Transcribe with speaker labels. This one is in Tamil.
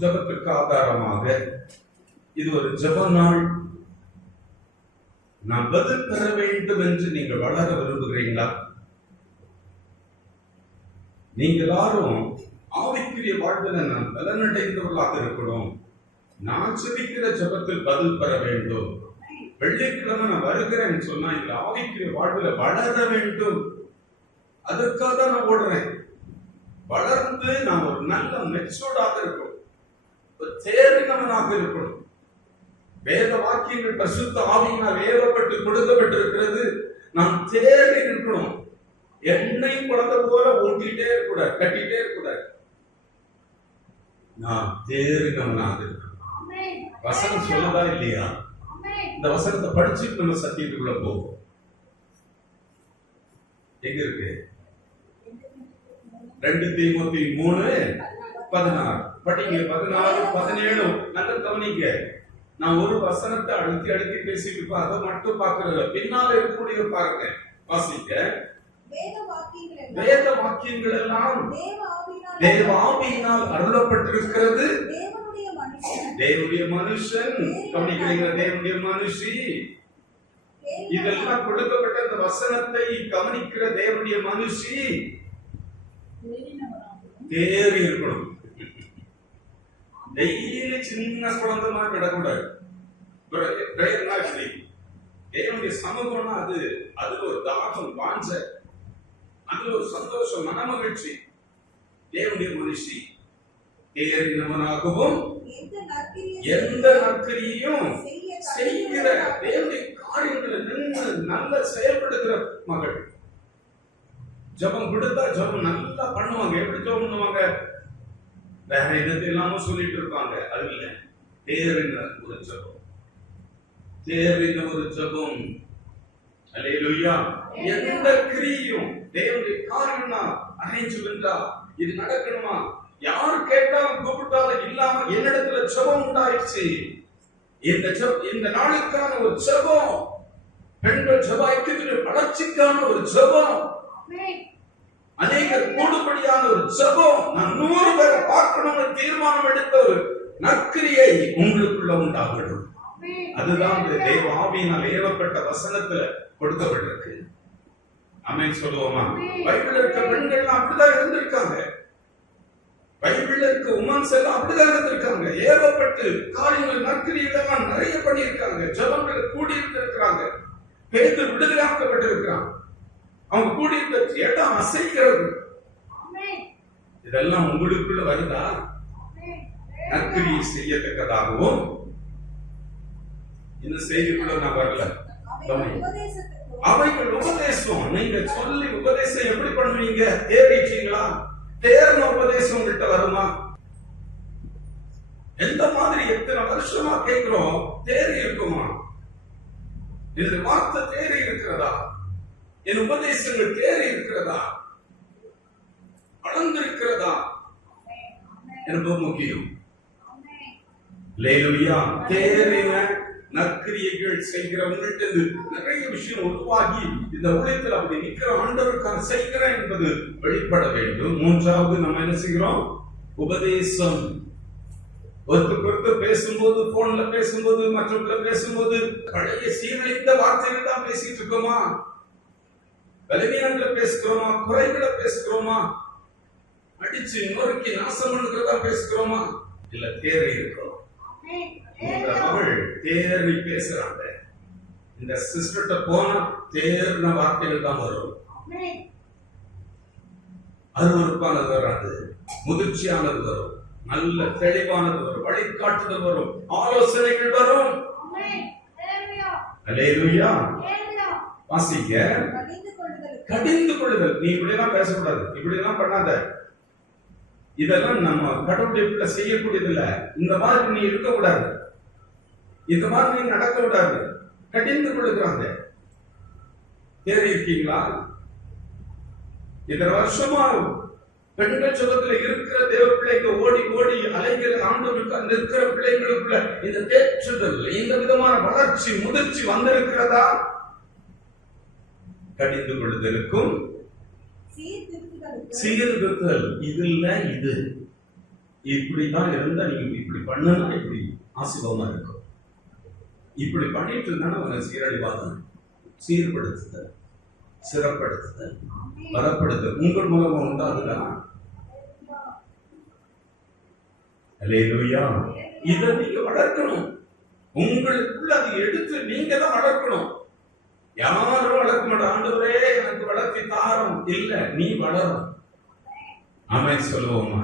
Speaker 1: ஜபத்துக்கு ஆதாரமாக இது ஒரு ஜப நாள். நான் பதில் பெற வேண்டும் என்று நீங்கள் வளர விரும்புகிறீங்களா? நீங்க யாரும் ஆவிக்குரிய வாழ்வில் நான் பலனடைந்தவர்களாக இருக்கணும். நான் சிரிக்கிற ஜபத்தில் பதில் பெற வேண்டும். வெள்ளிக்கிழமை நான் வருகிறேன்னு சொன்னா இந்த ஆவிக்குரிய வாழ்வில் வளர வேண்டும். அதற்காக தான் நான் ஓடுறேன். வளர்ந்து நான் ஒரு நல்ல மெச்சூர்டாக இருக்கணும். ஒரு தேறினவனாக இருக்கணும். வேத வாக்கியங்கள் பரிசுத்த ஆவியினால் ஏவப்பட்டு கொடுக்கப்பட்டிருக்கிறது. நாம் தேறி இருக்கணும் எண்ணெய் குழந்தை போல ஊட்டிட்டே இருக்கக்கூடாது கட்டிட்டே இருக்கக்கூடாது. நான் தேறினவனாக இருக்கணும். வசனம் சொல்லுதா இல்லையா? இந்த வசனத்தை படிச்சுட்டு நம்ம சத்தியத்துக்குள்ள போவோம். எங்க இருக்கு? ரெண்டு தீமூத்தி மூணு. பதினாறு. படிங்க பதினாறு பதினேழு. நல்ல கவனிங்க. நான் ஒரு வசனத்தை அழுத்தி அழுத்தி பேசிட்டு இருப்பேன். அதை மட்டும் பாக்குறதில்ல பின்னால இருக்கக்கூடிய பாருங்க. வாசிக்க
Speaker 2: வேத வாக்கியங்கள் எல்லாம் தேவ ஆவியினால்
Speaker 1: அருளப்பட்டிருக்கிறது.
Speaker 2: தேவனுடைய மனுஷன்.
Speaker 1: தேவனுடைய மனுஷன். கவனிக்கிறீங்க தேவனுடைய மனுஷி. இதெல்லாம் கொடுக்கப்பட்ட அந்த வசனத்தை கவனிக்கிற தேவனுடைய மனுஷி. தேறி இருக்கணும். டெய்லி சின்ன குழந்தை மாதிரி விடக்கூடாது பிரேயர்னா இப்படி தேவனுடைய சமூகம்னா அது அது ஒரு தாகம் வாஞ்ச அது ஒரு சந்தோஷம் மனமகிழ்ச்சி. தேவனுடைய மனுஷி தேறினவனாகவும்
Speaker 2: எந்த நற்கிரியை
Speaker 1: எந்த நற்கரியையும் செய்கிற தேவனுடைய காரியங்களை நின்று நல்ல செயல்படுகிற மகள். ஜெபம் கொடுத்தா ஜெபம் நல்லா பண்ணுவாங்க. எப்படி ஜெபம் பண்ணுவாங்க? வேற என்னத்தை இல்லாம சொல்லிட்டு இருப்பாங்க. அது இல்ல. தேறின ஒரு ஜெபம். தேறின ஒரு ஜெபம். அல்லேலூயா. எந்த கிரியும் தேவனுடைய காரியம்னா அரேஞ்ச் பண்றா இது நடக்கணுமா? யார் கேட்டாலும் கூப்பிட்டாலும் இல்லாம என்னிடத்துல ஜெபம் உண்டாயிடுச்சு. இந்த ஜெப இந்த நாளுக்கான ஒரு ஜெபம். பெண்கள் ஜபாய்க்கு வளர்ச்சிக்கான ஒரு ஜெபம். அநேகர் கூடுபடியான ஒரு ஜெபம் நான் நூறு பேரை பார்க்கணும்னு தீர்மானம் எடுத்த ஒரு நற்கிரியை உங்களுக்குள்ள உண்டாகணும் அதுதான் இந்த தேவ ஆவியினால் ஏவப்பட்ட வசனத்துல கொடுக்கப்பட்டிருக்கு. அமேன் சொல்லுவோமா? பைபிள் இருக்க பெண்கள்லாம் அப்படிதான் இருந்திருக்காங்க. பைபிள்ல இருக்க உமன்ஸ் எல்லாம் அப்படிதான் இருந்திருக்காங்க. ஏவப்பட்டு காரியங்கள் நற்கிரிகள் எல்லாம் நிறைய பண்ணியிருக்காங்க. ஜபங்கள் கூடி இருந்திருக்கிறாங்க பேத்து விடுதலாக்கப்பட்டிருக்கிறான் அவங்க கூடியிருந்த இடம் அசைக்கிறது இதெல்லாம் உங்களுக்குள்ள வருதா? நற்கிரியை செய்யத்தக்கதாகவும் இந்த செய்திக்குள்ள நான் வரல.
Speaker 2: அவைகள்
Speaker 1: உபதேசம். நீங்க சொல்லி உபதேசம் எப்படி பண்ணுவீங்க? தேவைச்சீங்களா தேர்ந்த உபதேசம் உங்கள்கிட்ட வருமா? எந்த மாதிரி எத்தனை வருஷமா கேட்கிறோம்? தேறி இருக்குமா? இந்த வார்த்தை தேறி இருக்கிறதா? என் உபதேசங்கள் தேறி இருக்கிறதா? வளர்ந்திருக்கிறதா ரொம்ப முக்கியம். லேலுயா தேறின நற்கிரியைகள் செய்கிறவங்கள்ட்ட நிறைய விஷயம் உருவாகி இந்த உலகத்தில் அப்படி நிற்கிற ஆண்டவருக்காக செய்கிறேன் என்பது வெளிப்பட வேண்டும். மூன்றாவது நம்ம என்ன செய்கிறோம்? உபதேசம். ஒருத்தருக்கு ஒருத்தர் பேசும்போது போன்ல பேசும்போது மற்றவங்கள பேசும்போது பழைய சீரழிந்த வார்த்தைகள் தான் பேசிட்டு இருக்கோமா? பலவீனங்களை பேசுகிறோமா? குறைகளை பேசுகிறோமா? அடிச்சு நொறுக்கி நாசம் பண்ணுகிறதா பேசுகிறோமா? இல்ல தேரை இருக்கிறோம் இந்த அவள் தேறி பேசுறாங்க. இந்த சிஸ்டர்ட்ட போனா தேர்ன வார்த்தைகள் தான் வரும். அருவருப்பானது வராது முதிர்ச்சியானது வரும் நல்ல தெளிவானது வரும் வழிகாட்டுதல் வரும் ஆலோசனைகள் வரும். அல்லேலூயா. வாசிக்க
Speaker 2: கடிந்து
Speaker 1: கொள்ளுதல். நீ இப்படி எல்லாம் பேசக்கூடாது. இப்படி எல்லாம் பண்ணாத. இதெல்லாம் நம்ம கடவுளுடைய பிள்ளை இந்த மாதிரி நீ இருக்கக்கூடாது. இந்த மாதிரி நீ நடக்க கூடாது கடிந்து கொள்ளுகிறாங்க. தேடி இருக்கீங்களா இத்தனை வருஷமா பெண்கள் சுகத்துல இருக்கிற தேவ பிள்ளைங்க ஓடி ஓடி அலைகிற ஆண்டவருக்கு நிற்கிற இருக்கிற பிள்ளைங்களுக்குள்ள இந்த தேற்றுதல் இந்த விதமான வளர்ச்சி முதிர்ச்சி வந்திருக்கிறதா? கடிந்து கொள்ளுதலுக்கும்
Speaker 2: இருக்கும்
Speaker 1: சீர்திருத்தல் இது இல்ல இது. இப்படிதான் இருந்தா நீங்க இப்படி பண்ணனா இப்படி ஆசிர்வாதமா இருக்கும்? இப்படி பண்ணிட்டு இருந்தா அவங்க சீரழிவாதம். சீர்படுத்துதல் சிறப்படுத்துதல் பலப்படுத்துதல். உங்கள் மூலமா உண்டா அதுதான் இதை நீங்க வளர்க்கணும். உங்களுக்குள்ள அதை எடுத்து நீங்க தான் வளர்க்கணும். யாரும் வளர்க்க மாட்டோம் ஆண்டவரே எனக்கு வளர்த்தி தாரும். இல்ல நீ வளரும். ஆமென் சொல்லுவோமா